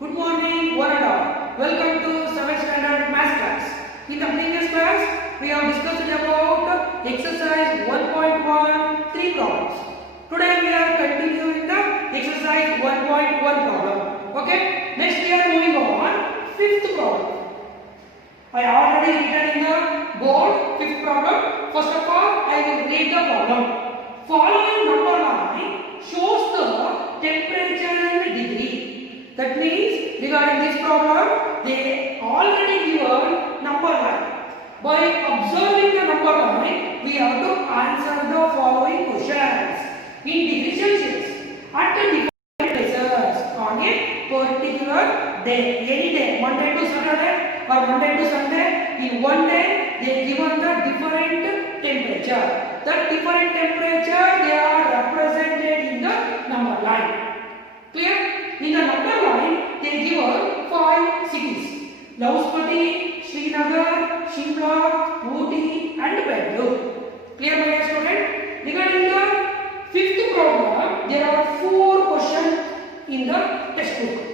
Good morning, one and all. Welcome to 7th standard math class. In the previous class, we have discussed about exercise 1.1 3 problems. Today we are continuing the exercise 1.1 problem. Okay? Next we are moving on 5th problem. I already written in the board 5th problem. First of all, I will read the problem. Following number line shows the temperature in degree. That means regarding this problem, they already given number line. By observing the number line, we have to answer the following questions in degree Celsius at the different places on a particular day, any day, Monday to Saturday or Monday to Sunday. In one day, they given the different temperature. That different temperature they are represented in the number line. Clear? In the number line, they give 5 cities: Lauspati, Srinagar, Shimla, Ooty, and Bangalore. Clear, my dear student? Regarding the 5th problem, there are 4 questions in the textbook.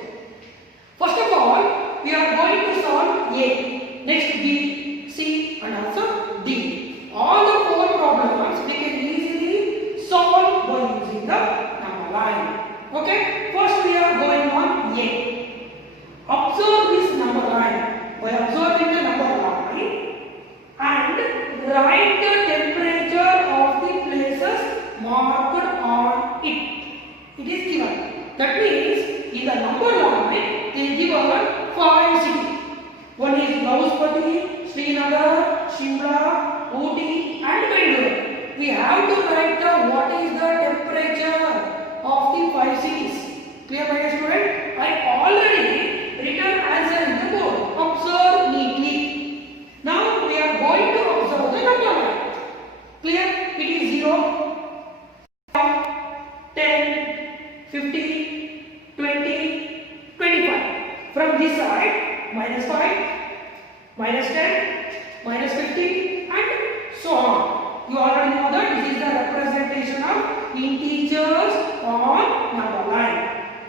First of all, we are going to solve A, next B, C, and also D. All the 4 problems we can easily solve by using the number line. Okay, first we are going on A. Observe this number line. By observing the number line and write the temperature of the places marked on it. It is given. That means in the number line they give 5 cities. One is Lauspati, Srinagar, Shimla, Ooty, and Bangalore. We have to write the what is the temperature of the 5 cities. Clear, my dear student? I already written answer in the board. Observe neatly. Now we are going to observe the number line. Clear? It is 0, 5, 10, 50, 20, 25. From this side, minus 5, minus 10, minus 50, and so on. You already know that this is the representation of integers on number line.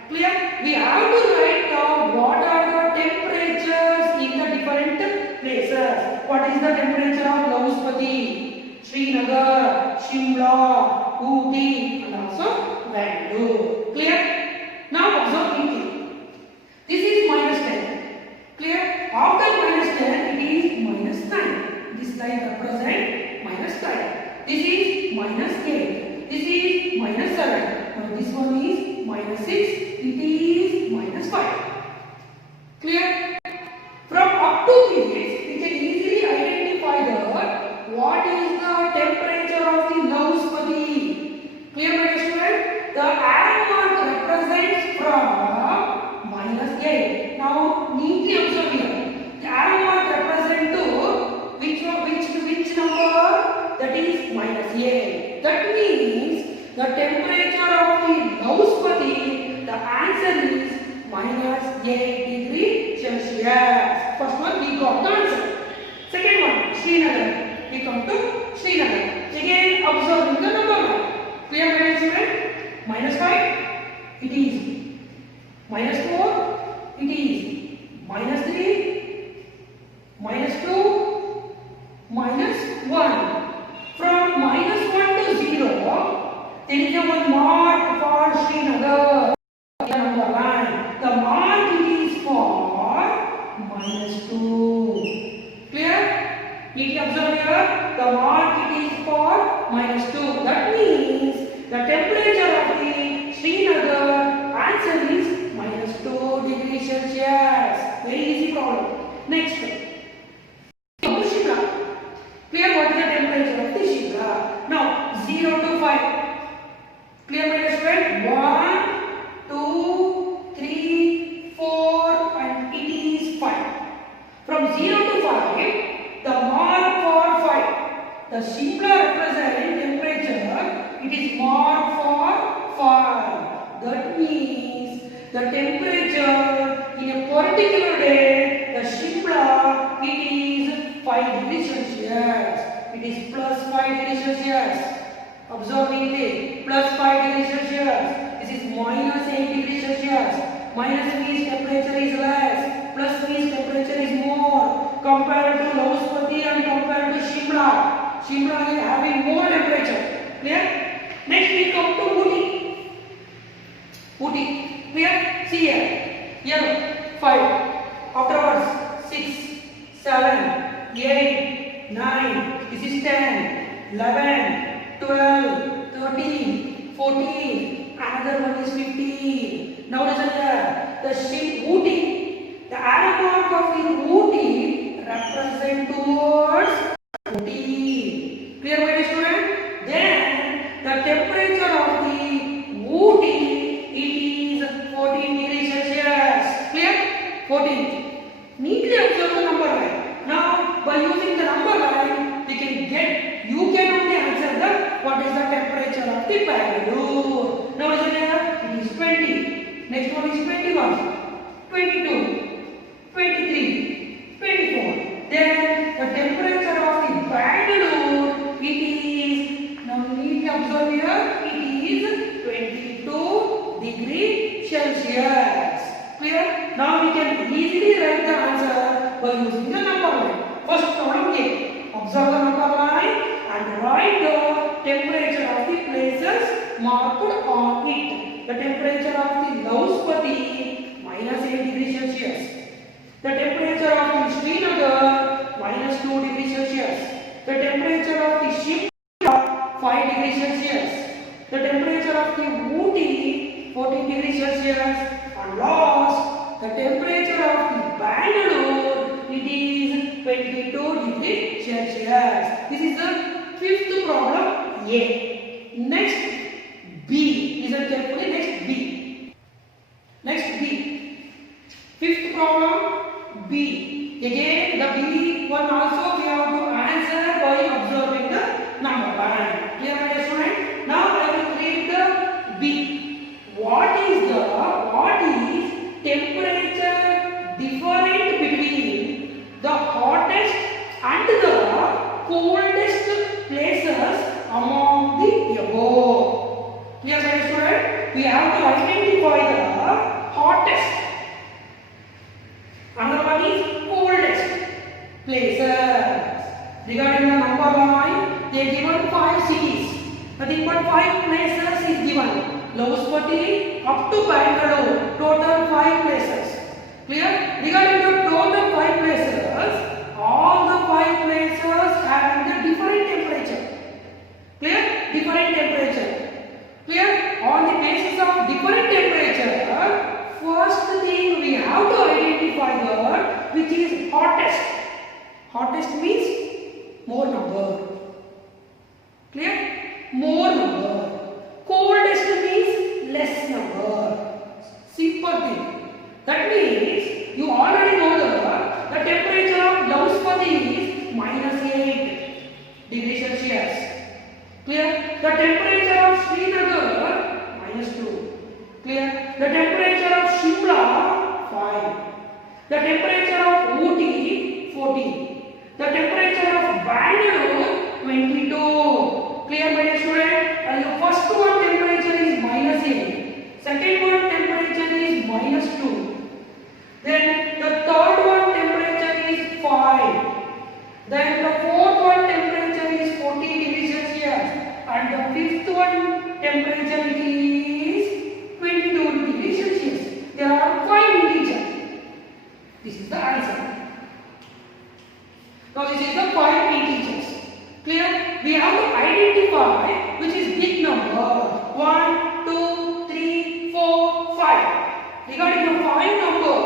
Clear? We have to write down what are the temperatures in the different places. What is the temperature of Lauspati, Srinagar, Shimla, Ooty, and also Bangalore. Clear? Now observe neatly. This is minus 10. Clear? After minus 10, it is minus 9. This line represents minus 9. This is minus 8. This is minus 7. Now this one is minus 6. It is minus 5. Clear? From up to this, we can easily identify the what is the temperature of the Lauspati. Clear, my dear student? The arrow mark represents from minus 8. Now neatly observe here. The arrow mark represents to which number? That is minus 8. That means the temperature of the Lauspati, the answer is minus 8 degree Celsius. First one we got the answer. Second one, Srinagar. We come to Srinagar. Again observing the number line. Clear, my dear student? Minus 5, it is minus 4, it is minus 3, minus 2, minus 1. From minus 1 to 0, there is a one mark for Srinagar. The number line. The mark is for minus 2. Clear? You can observe here. The mark is for minus 2. That means the temperature of the Srinagar answer is minus 2 degrees Celsius. Very easy problem. Next. Shimla. Clear, what is the temperature of the Shimla? Now 0 to 5. Clear, my dear student? 1, 2, 3, 4, and it is 5. From 0 to 5, the mark for 5. The Shimla represents temperature. It is marked for 5. That means the temperature in a particular day, the Shimla, it is 5 degrees Celsius. It is plus 5 degrees Celsius. Observing it, plus 5 degrees Celsius. This is minus 8 degrees Celsius. Minus means temperature compared to Louspati and compared to Shimla. Shimla is having more temperature. Clear? Next we come to Ooty. Ooty. Clear? See here. Here 5. Afterwards 6, 7, 8, 9. This is 10, 11, 12, 13, 14. Another one is 15. Now listen here. The Ooty, the arrow mark of the Ooty represent towards 14. Clear, my dear student? Then the temperature of the Ooty, it is 14 degrees Celsius. Clear? 14. Neatly observe the number line. Now, by using the number line, we can get, you can only answer the what is the temperature of the Bangalore. Now listen here, it is 20. Next one is 21, 22, 23, 24. Then the temperature of the Bangalore, it is, now neatly observe here, it is 22 degrees Celsius. Clear? Now we can easily write the answer by using the number line. First problem A. Observe the number line and write the temperature of the places marked on it. The temperature of the Louspati -8 degrees Celsius. The temperature of the Srinagar -2 degrees Celsius. The temperature of the Shimla 5 degrees Celsius. The temperature of the Ooty 14 degrees Celsius. And last, the temperature of the Bangalore, it is 22 degrees Celsius. This is the fifth problem A. Next B. Listen carefully. Next B. Next B. Fifth problem B. Again the B one also we have to answer by observing the number line. Clear, my dear student? Now I will read the B. What is temperature different between the hottest and the coldest places among the above? Clear, my dear student? We have to identify the hottest. Another one is coldest places. Regarding the number line, they given 5 cities. Nothing but 5 places is given. Louspati up to Bangalore, total 5 places. Clear? Regarding the total 5 places, all the 5 places having the different temperature. Clear? Different temperature. Clear? On the basis of different temperature, first thing we have to identify the which is hottest. Hottest means more number. Clear? More number. Coldest means less number. Simple thing. That means you already know the temperature of Louspati is -8 degrees Celsius. Clear? The temperature of Srinagar -2. Clear? The temperature of Shimla 5. The temperature of Ooty 14. The temperature of Bangalore 22. Clear, my dear student? And the first one temperature is -8. Second one temperature is -2. Then the third one temperature is 5. Then the fourth one temperature is 14 degrees Celsius. And the fifth one temperature is 22 degrees Celsius. There are 5 integers. This is the answer. Now this is the 5 integers. Clear? We have to identify which is big number. 1, 2, 3, 4, 5. Regarding the 5 number,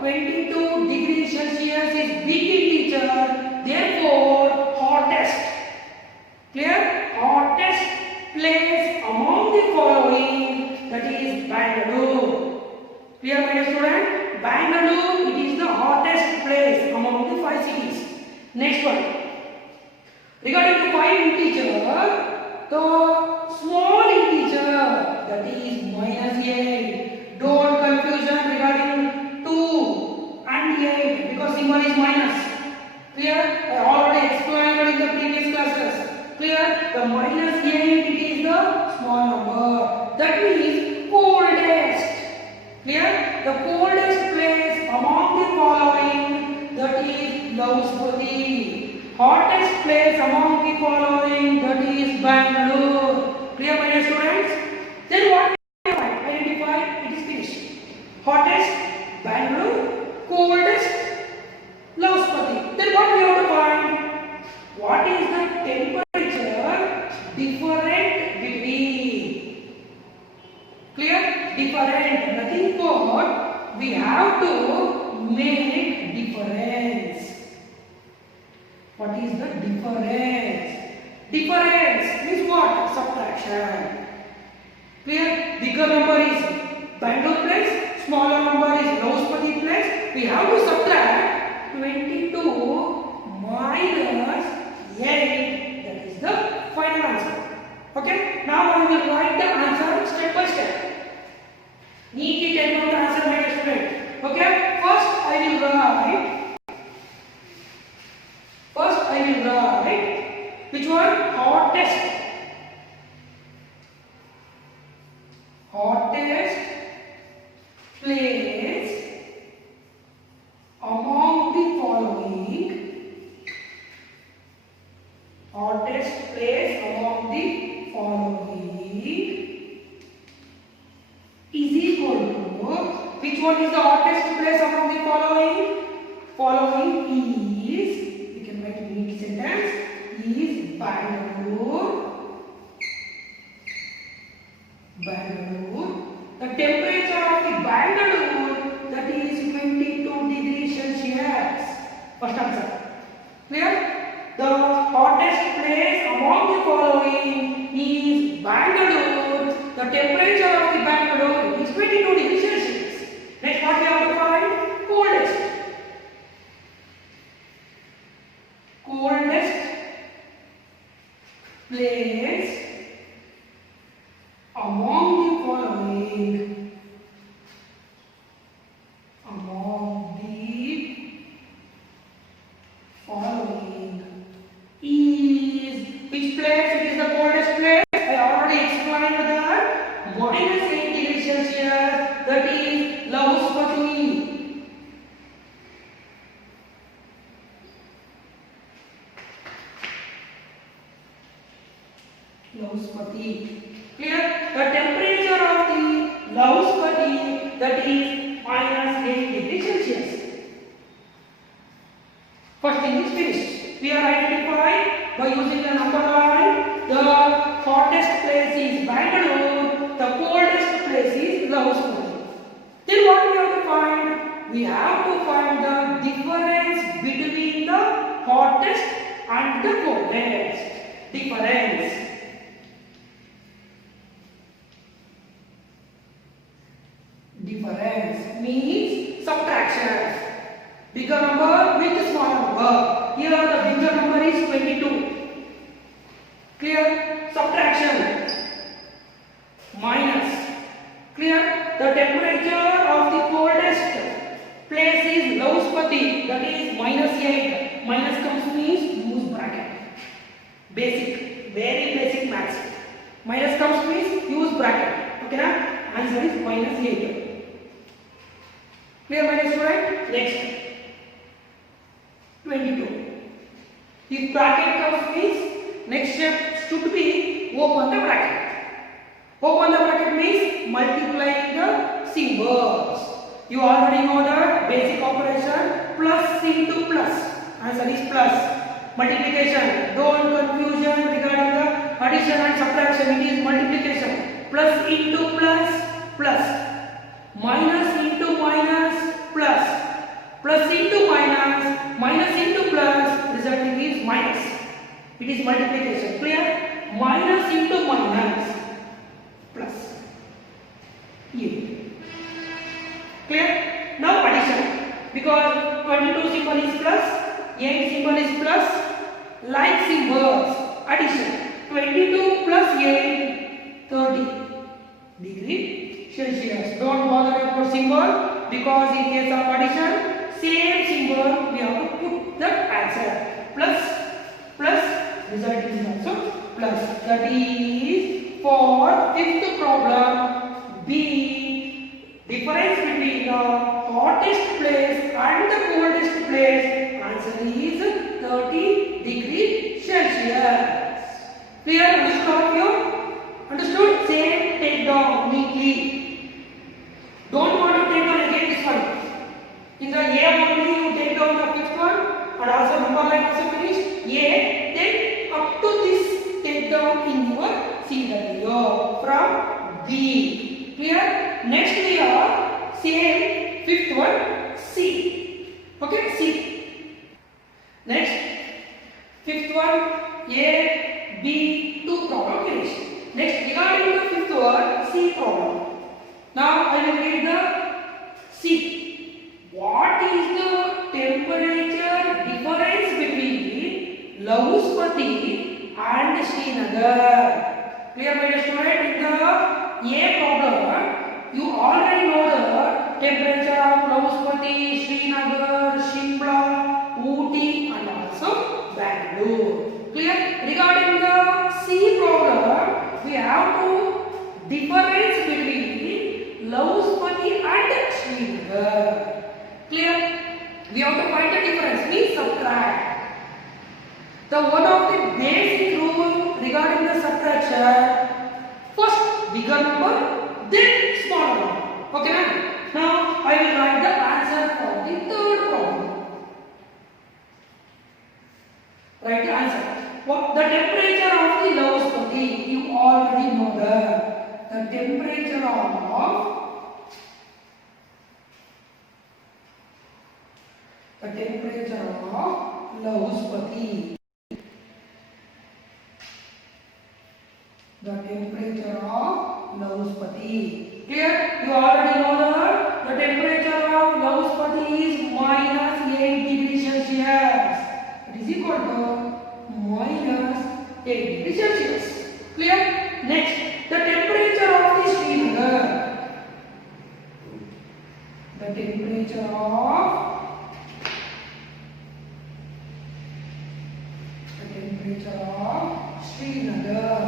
22 degrees Celsius is big integer. Therefore, hottest. Clear? Hottest place among the following, that is Bangalore. Clear, my dear student? Bangalore, it is the hottest place among the 5 cities. Next one. Regarding the 5 integer, the small integer, that is -8. Don't confusion regarding 2 and 8 because symbol is minus. Clear? I already explained in the previous classes. Clear? The -8 it is the small number. That means coldest. Clear? The coldest place among the following, that is Louspati. hottest place among the following, that is Bangalore. Clear, my dear students? Then what we have identified? It is finished. Hottest, Bangalore. Coldest, Lavspati. Then what we have to find? What is the temperature different between? Clear? Different. Nothing but we have to make difference. What is the difference? Difference means what? Subtraction. Clear? Bigger number is Bangalore place, smaller number is Lavspati place. We have to subtract 22 minus 8. That is the final answer. Okay? Now I will write the answer step by step. Neatly take note the answer, my dear student. Okay? First I will write which one? Hottest. Hottest place among the following. Hottest place among the following is equal to, which one is the hottest place among the following? Following is, we can write in each sentence, is Bangalore. The temperature of the Bangalore, that is 22 degrees Celsius. First answer. Clear? The hottest place among the following is Bangalore. The temperature of the Bangalore is 22 degrees Celsius. Next, what we have to find? Coldest. Coldest place among the following. Among the following is which place? It is the coldest place. I already explained that. Minus 8 degrees Celsius. That is Lavspati. Lavspati. Clear? The temperature of the Lavspati, that is minus 8 degrees Celsius. First thing is finished. We are identified by using the number line. The hottest place is Bangalore. The coldest place is Lavspati. Then what we have to find? We have to find the difference between the hottest and the coldest. Difference. Difference means subtraction. Bigger number with smaller number. Here the bigger number is 22. Clear? Subtraction. Minus. Clear? The temperature of the coldest place is Lavspati. That is minus 8. Minus comes means use bracket. Basic. Very basic maths. Minus comes means use bracket. Okay na? Answer is minus 8. Clear, my dear student? Next. 22. If bracket comes means next step should be open the bracket. Open the bracket means multiplying the symbols. You already know the basic operation. Plus into plus. Answer is plus. Multiplication. Don't confusion regarding the addition and subtraction. It is multiplication. Plus into plus. Plus. Minus into minus, plus. Plus into minus, minus into plus, resulting is minus. It is multiplication. Clear? Minus into minus, plus. 8. Clear? Now addition. Because 22 symbol is plus, 8 symbol is plus, like symbols. Addition. 22 plus 8, 30 degree Celsius. Don't bother about symbol because in case of addition, same symbol we have to put the answer. Plus, plus, result is also plus. That is for fifth problem B. Difference between the hottest place and the coldest place. Answer is 30 degrees. also finished A. Then up to this, take down in your scenario from B. Clear? Next we are same fifth one C. Okay, C. Next fifth one A, B, two problem finished. Next regarding the fifth one C problem. Now I will read the C. What is the temperature difference between Lahuspati and Srinagar? Clear, my dear student? In the A problem, you already know the temperature of Lahuspati, Srinagar, Shimla, Ooty, and also Bangalore. Clear? Regarding the C problem, we have to difference between Lahuspati and Srinagar. Clear? We have to find the difference. Means subtract. The one of the basic rule regarding the subtraction: first bigger number, then smaller number. Okay? Now I will write the answer for the third problem. Write the answer. What the temperature of the Lahuspati? You already know the temperature of Lahuspati. The temperature of Lahuspati. Clear? You already know the temperature of Lahuspati is minus 8 degrees Celsius. It is equal to minus 8 degrees Celsius. Clear? Next, the temperature of the Srinagar. The temperature of Srinagar.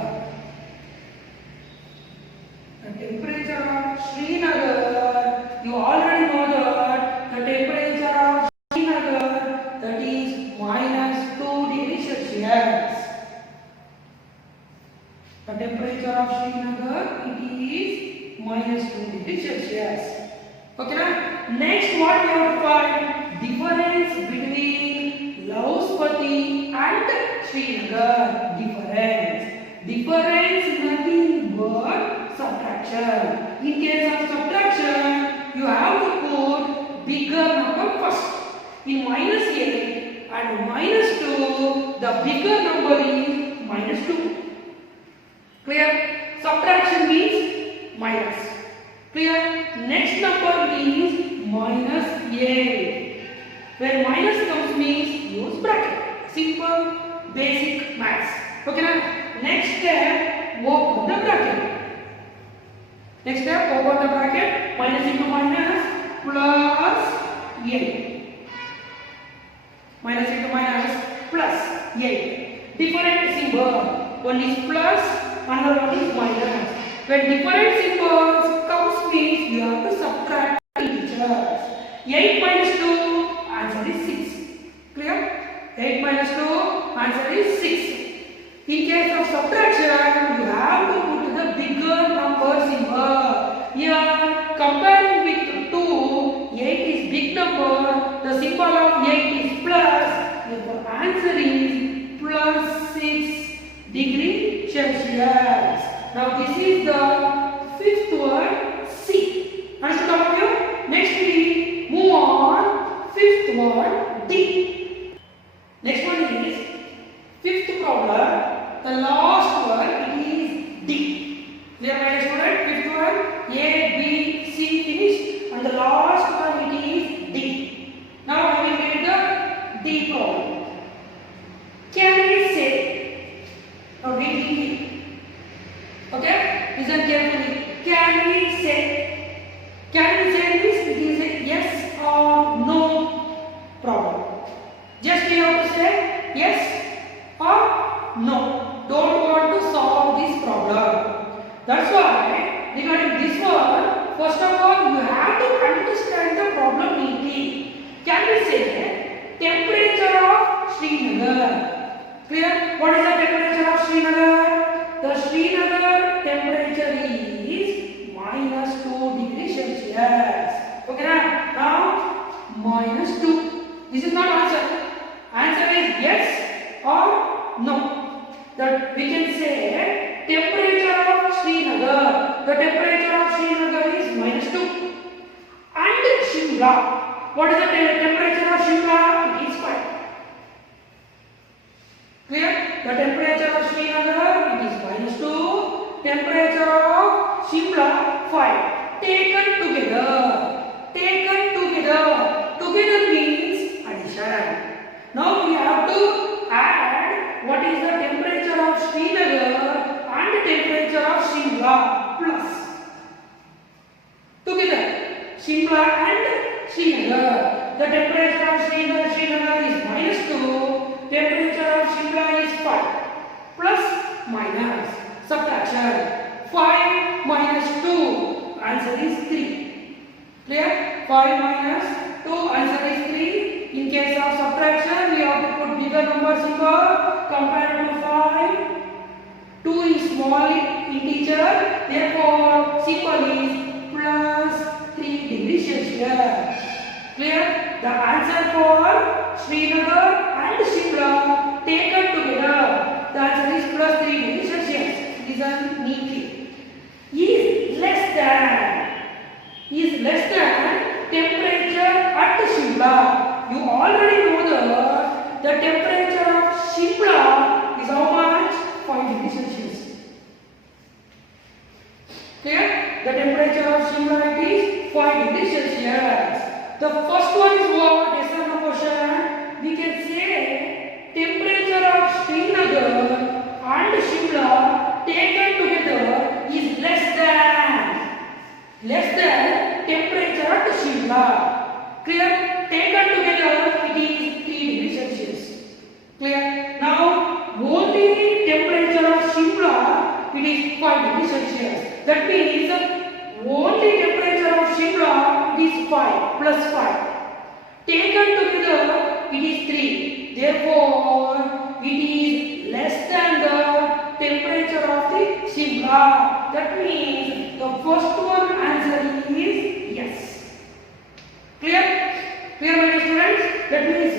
The temperature of Srinagar, you already know that the temperature of Srinagar, that is minus 2 degrees Celsius. The temperature of Srinagar, it is minus 2 degrees Celsius. Okay, now next what we have to find? Difference between Lahuspati and Srinagar. Difference nothing but subtraction. In case of subtraction, you have to put bigger number first. In minus 8 and minus 2, the bigger number is minus 2. Clear? Subtraction means minus. Clear? Next number is minus 8. When minus comes means use bracket. Simple, basic maths. Okay now? Next step, open the bracket. Next step, open the bracket. Minus into minus plus 8. Minus into minus plus 8. Different symbol. One is plus, another one is minus. When different symbols comes means you have to subtract integers. 8 minus 2, answer is 6. Clear? 8 minus 2, answer is 6. In case of subtraction, you have to put the bigger number symbol. Here, comparing with 2, 8 is big number. The symbol of 8 is plus. Therefore, answer is plus 6 degree Celsius. Now, this is the fifth one, C. Understood all of you? Next we move on. Fifth one, D. Next one is fifth problem. The last one, it is D. Clear, my dear student? Fifth one, A, B, C finished, and the last one it is D. Now we will read the D problem. Can we say? Now read it. Okay? Listen carefully. Can we say? Can we say this? It is a yes or no problem. Just you have to say yes or no. Don't want to solve this problem. That's why regarding this one, first of all you have to understand the problem neatly. Can we say temperature of Srinagar? Clear? What is the temperature of Srinagar? The Srinagar temperature is minus 2 degrees Celsius. Okay now minus 2. This is not answer. Answer is yes or no. That we can say temperature of Srinagar. The temperature of Srinagar is -2. And Shimla. What is the temperature of Shimla? It is 5. Clear? The temperature of Srinagar it is -2. Temperature of Shimla 5. Taken together. Taken together. Together means addition. Now we have to add what is the temperature of Srinagar and temperature of Shimla plus. Together, Shimla and Srinagar. The temperature of Srinagar is -2. Temperature of Shimla is 5. Plus minus. Subtraction. 5 minus 2. Answer is 3. Clear? 5 minus 2. Answer is 3. In case of subtraction, we have to put bigger number symbol compared to 5. 2 is small integer. Therefore, symbol is plus 3 degrees Celsius. Clear? The answer for Srinagar and Shimla taken together, the answer is plus 3 degrees Celsius. Listen neatly. Is less than temperature at Shimla. You already know the temperature of Shimla is how much? 5 degrees Celsius. Clear? The temperature of Shimla is 5 degrees Celsius. The first one is what? Yes or no question? We can say temperature of Srinagar and Shimla taken together is less than temperature at Shimla. Clear? Taken together it is 3 degrees Celsius. Clear? Now only temperature of Shimla it is 5 degrees Celsius. That means only temperature of Shimla it is 5 plus 5. Taken together it is 3. Therefore it is less than the temperature of the Shimla. That means the first one answer is yes. Clear? Clear my dear students? That means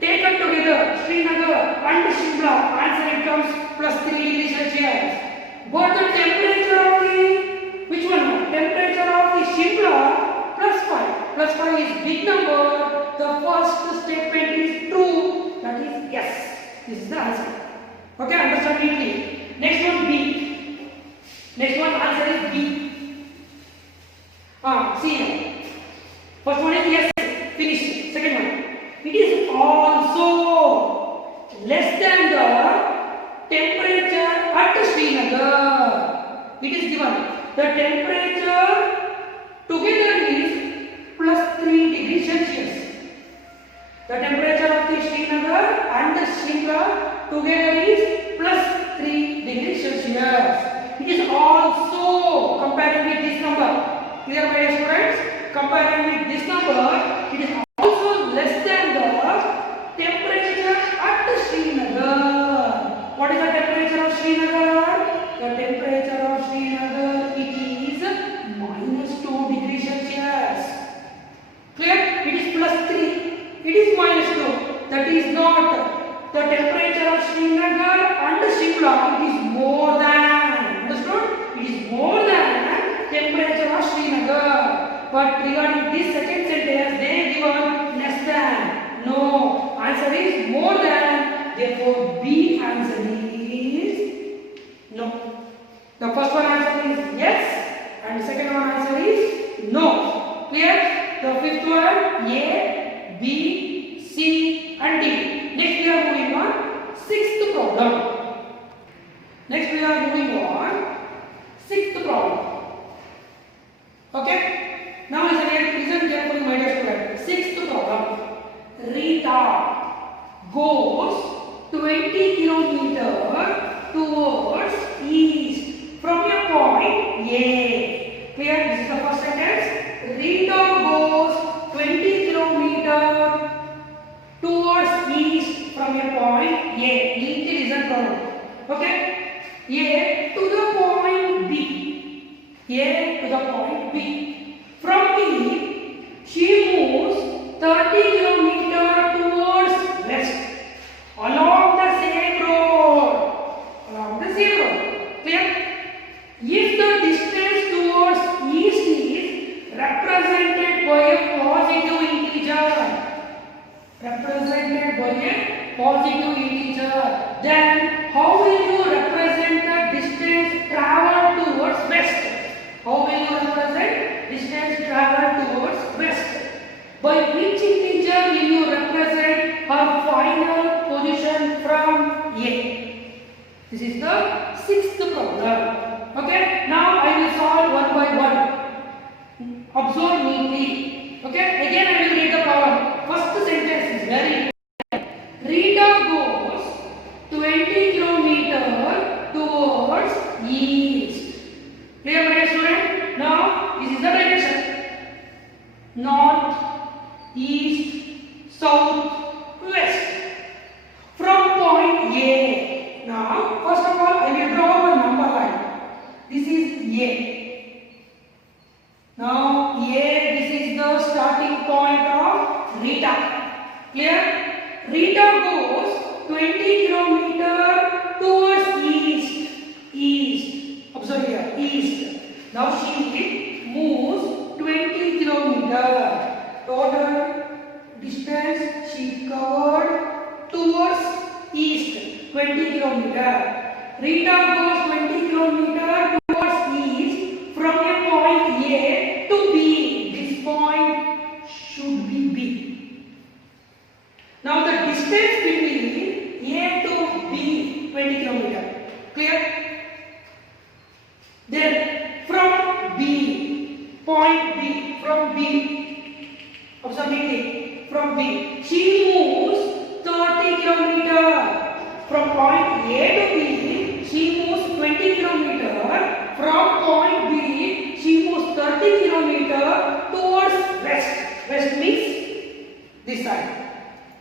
taken together Srinagar and Shimla answer it comes plus 3 degrees Celsius. But the temperature of the which one? Temperature of the Shimla plus 5. Plus 5 is big number. The first statement is true. That is yes. This is the answer. Okay, understand neatly. Next one B. Next one answer is B. See here. First one is yes. Finish. Second one. It is also less than the temperature at Srinagar. It is given. The temperature together is plus 3 degrees Celsius. The temperature of the Srinagar and the Shimla together is plus 3 degrees Celsius. It is also comparing with this number. Clear my dear students? Comparing with this number, it is also less than the temperature at Srinagar. What is the temperature of Srinagar? The temperature of Srinagar it is -2 degrees Celsius. Clear? It is plus 3. It is -2. That is not the temperature of Srinagar and Shimla. It is more than. Understood? It is more than temperature of Srinagar. But regarding this second sentence, they given less than. No. Answer is more than. Therefore, B answer is no. The first one answer is yes, and the second one answer is no. Clear? The fifth one A, B, C, and D. Next we are moving on. Sixth problem. Next we are moving on. Sixth problem. Okay? Now listen carefully, my dear student. Sixth problem. Rita goes 20 kilometers towards east from a point A. Clear? This is the first sentence. Rita goes 20 kilometers towards east from a point A. Neatly listen carefully. Okay? A to the point B. A to the point B. From B, she moves 30 kilometers towards west. positive integer. Then how will you represent the distance traveled towards west? How will you represent distance traveled towards west? By which integer will you represent her final position from A? This is the sixth problem. Okay, now I will solve one by one. Observe neatly. Okay, again I will read the problem. First sentence is very important. Rita goes 20 kilometers towards east. Clear, my dear student? Now this is the direction. North, east, south, west. From point A. Now, first of all, I will draw a number line. This is A. Now, A, this is the starting point of Rita. Clear? Rita goes 20 kilometers towards east. East. Observe here, east. Now, she moves 20 kilometers. Total distance she covered towards east 20 kilometers. Rita goes 20 kilometers towards east from a point A to B. This point should be B. Now the distance between A to B 20 kilometers. Clear? Then from B, point B, from B. Observe it. From B, she moves 30 kilometers. From point A to B, she moves 20 kilometers. From point B, she moves 30 kilometers towards west. West means this side.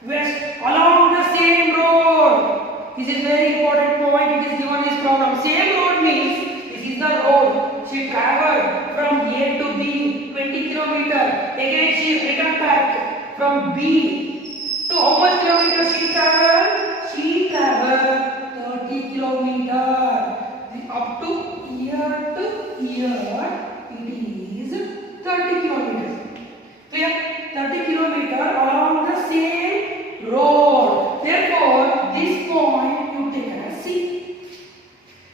West along the same road. This is very important point. It is given this problem. Same road means this is the road. She traveled from A to B 20 kilometers. Again she returned back from B to how much kilometers she traveled? She traveled 30 kilometers. Up to here, it is 30 kilometers. Clear? 30 kilometers along the same road. Therefore, this point you take as C.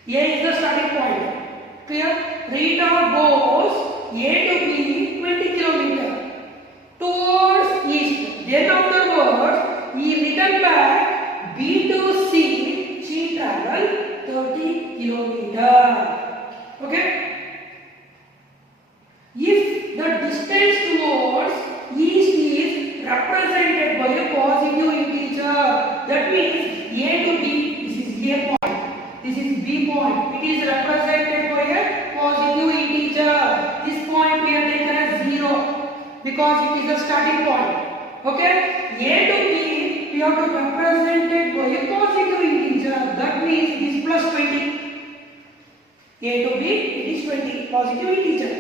A is the starting point. Clear? Rita goes A to B 20 kilometers towards east. Then afterwards, he returned back B to C. She traveled 30 kilometers. Okay? If the distance towards east is represented by a positive integer, that means A to B, this is A point, this is B point. It is represented by a positive integer. This point we are taken as 0 because it is the starting point. Okay? A to B, we have to represent it by a positive integer. That means it is plus 20. A to B, it is 20, positive integer.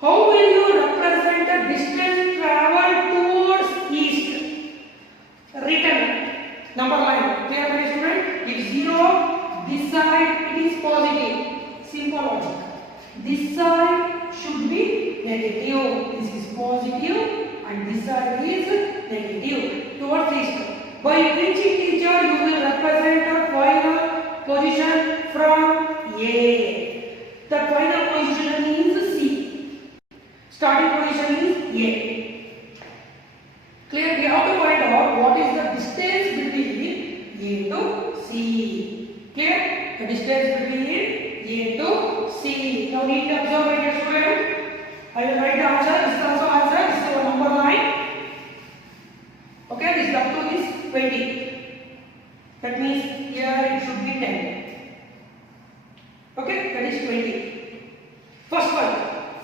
How will you represent the distance traveled towards east? Written number line. Clear, my student? If 0, this side it is positive. Simple logic. This side should be negative. This is positive and this side is negative towards east. By which integer you will represent the final position from A? The final position is C. Starting position is A. Clear? We have to find out what is the distance between A to C. Clear? The distance between A to C. Now need to observe, my dear student. I will write the answer. This is also answer. This is our number line. Okay, this is up to this 20. That means here it should be 10. Okay, that is 20. First one,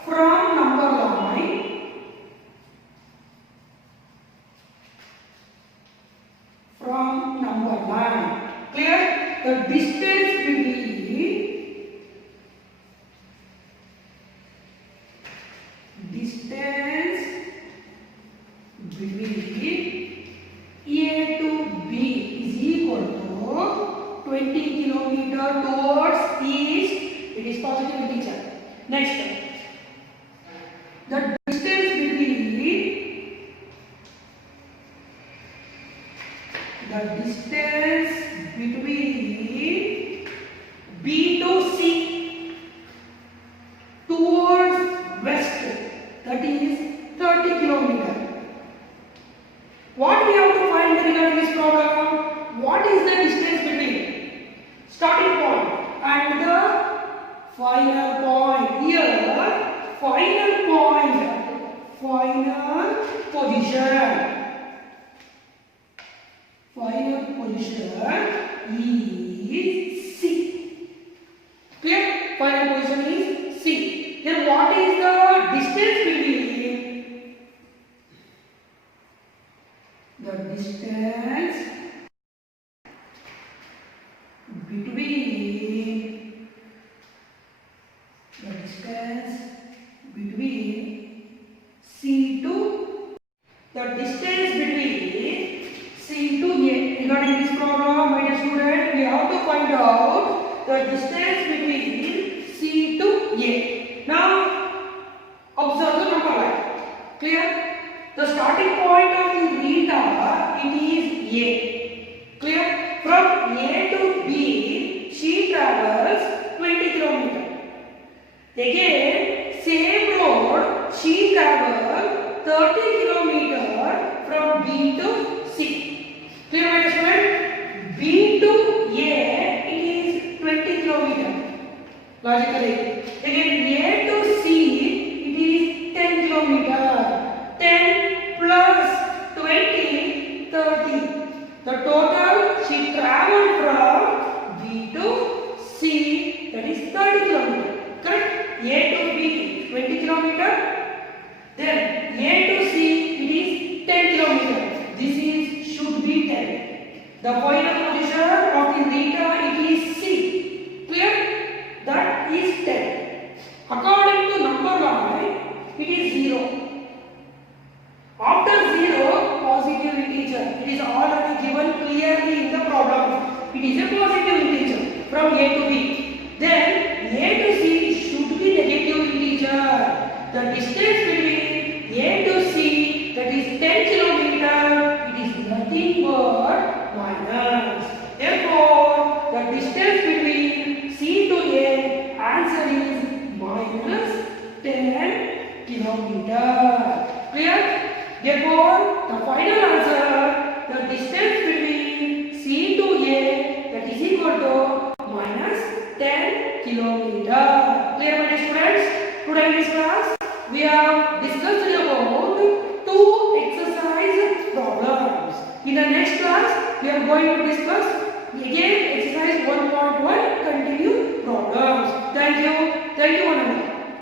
from number line, clear? The distance between A to B is equal to 20 kilometers towards east. It is positive integer. Next, the distance between the distance between B to C towards west, that is 30 km. What we have to find regarding this problem? What is the distance between starting point and the final point? Here, final point, final position. Final position is C. Clear? Final position is C. Then what is the distance between? The distance between C to C to A. Regarding this problem, my dear student, we have to find out the distance between C to A. Now, observe the number line. Clear? The starting point of the theta, it is A. Clear? From A to B, she travels 20 km. Again, same road, she travels 30 km from B to C. Clear, my student? B to A, it is 20 km. Logically. Again, A to C, it is 10 km. 10 plus 20, 30. The total she travelled from B to C, that is 30 km. Correct? A to B, 20 km. Then A to C, it is 10 km. This is should be 10. The final position of the theta, it is C. Clear? That is 10. According to number line, it is 0. After 0, positive integer. It is already given clearly in the problem. It is a positive integer from A to B. Then A to C should be negative integer. The distance between A to C, that is 10 km, it is nothing but minus. Therefore, the distance between C to A, answer is minus 10 km. Clear? Therefore, the final answer, the distance between C to A, that is equal to minus 10 km. Clear, my dear students? Today in this class, we have discussed about two exercise problems. In the next class, we are going to discuss again exercise 1.1 continued problems. Thank you. Thank you, one and all.